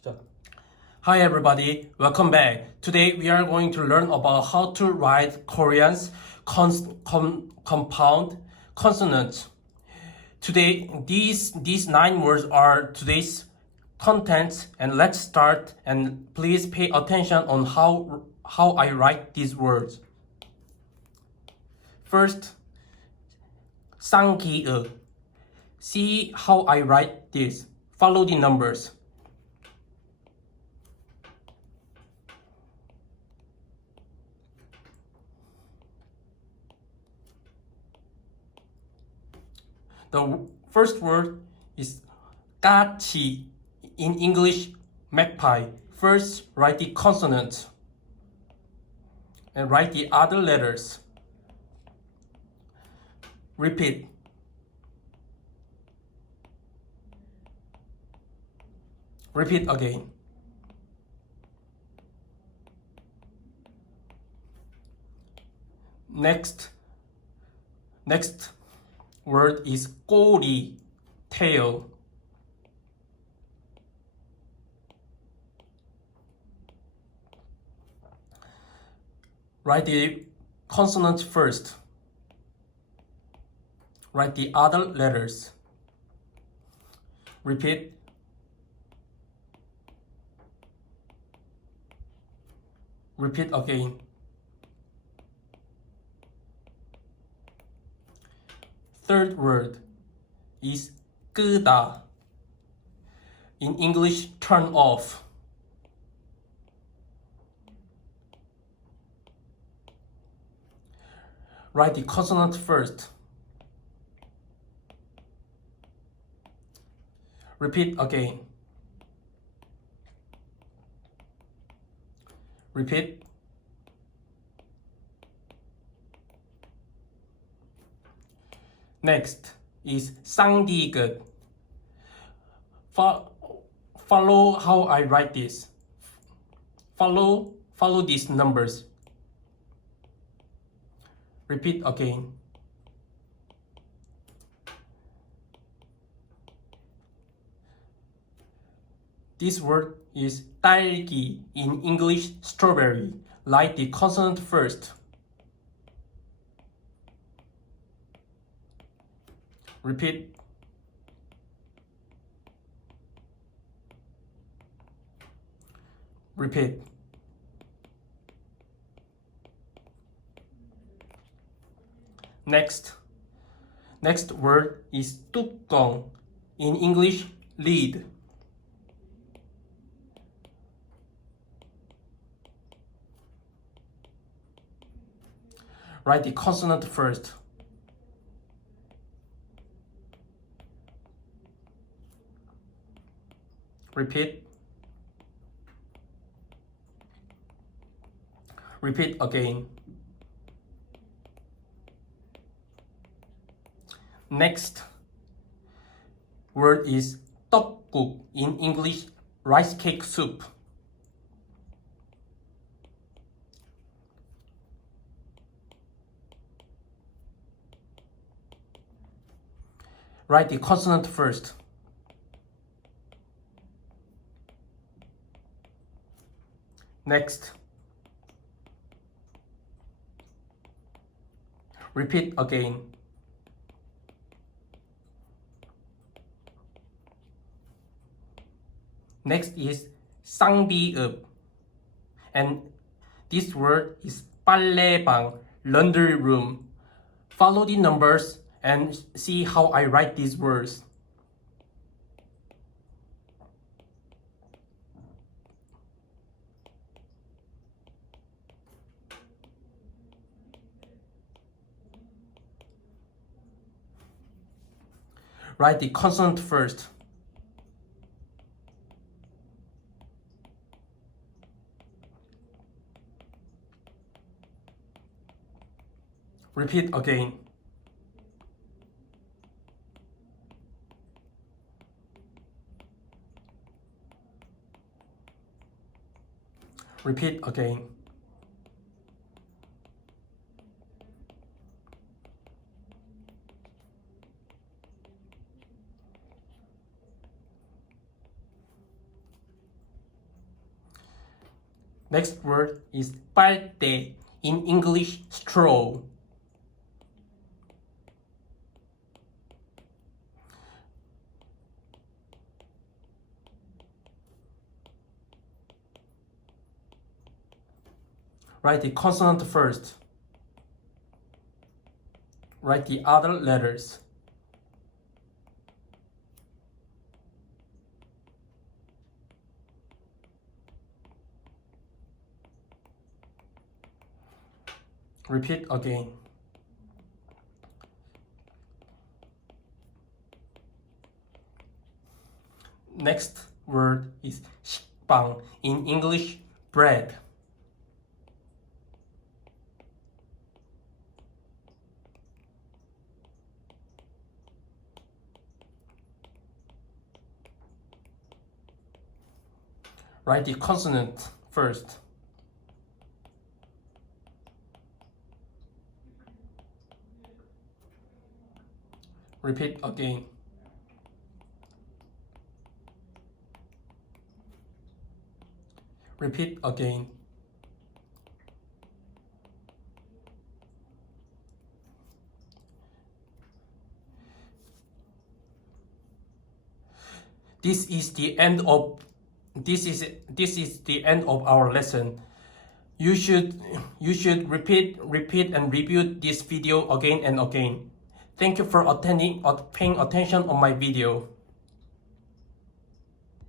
시작. Hi everybody, welcome back. Today we are going to learn about how to write Korean's compound consonants. Today, these 9 words are today's contents, and let's start. And please pay attention on how I write these words. First, 쌍기의. See how I write this. Follow the numbers. The first word is 까치. In English, magpie. First, write the consonants and write the other letters. Repeat. Repeat again. Next word is 꼬리, tail. Write the consonant first. Write the other letters. Repeat. Repeat again. Third word is 끄다. In English, turn off. Write the consonant first. Repeat again. Repeat. Next is 쌍디귿. Follow how I write this. Follow these numbers. Repeat again. This word is 딸기. In English, strawberry. Write the consonant first. Repeat. Repeat. Next word is 뚜껑. In English, lid. Write the consonant first. Repeat. Repeat again. Next word is 떡국. In English, rice cake soup. Write the consonant first. Next. Repeat again. Next is 쌍비읍. And this word is 빨래방, laundry room. Follow the numbers and see how I write these words. Write the consonant first. Repeat again. Repeat again. Next word is 빨대. In English, straw. Write the consonant first. Write the other letters. Repeat again. Next word is 식빵. In English, bread. Write the consonant first. Repeat again. Repeat again. This is the end of our lesson. You should repeat and review this video again and again. Thank you for paying attention on my video.